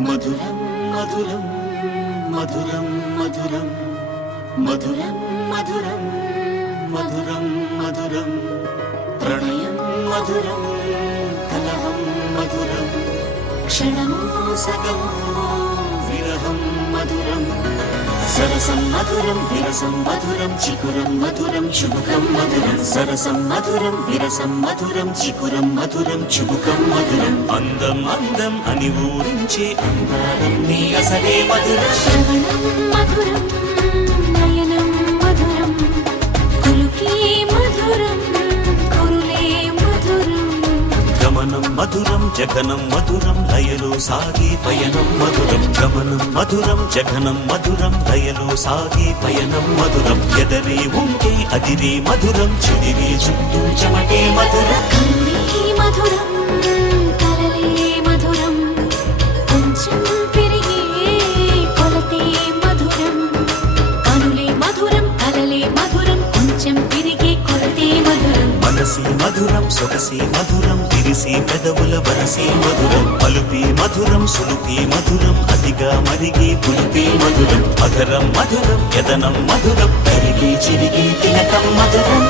మధురం మధురం మధురం మధురం మధురం మధురం మధురం మధురం ప్రణయం మధురం కలహం మధురం క్షణమో సగమో విరహం మధురం సరసం మధురం విరసం మధురం చికురం మధురం చుబుకం మధురం సరసం మధురం విరసం మధురం చికురం మధురం చుబుకం మధురం అందం అందం అని ఊరించే అందాలన్నీ అసలే మధురం శ్రవణం మధురం నయనం మధురం కులుకే మధురం కురులే మధురం గమనం మధురం జగనం మధురం లయలో సాగే పయనం మధురం గమనం మధురం జగనం మధురం లయలో సాగే పయనం మధురం ఎదరే ఉంటే అదిరే మధురం చెదిరే చుట్టూ చెమటే మధురం కరుణే మధురం కలలే మధురం కొంచెం పెరిగే కొలతే మధురం కనులే మధురం కలలే మధురం కొంచెం పెరిగే కొలతే మధురం మనసి మధురం సొగసి మధురం విరిసి పెదవుల వరసి మధురం పలుపి మధురం సులుపి మధురం అతిగా మరిగి పులుపి మధురం మధురం మధురం యదనం మధురం కరిగి చిరిగి తిలకం మధురం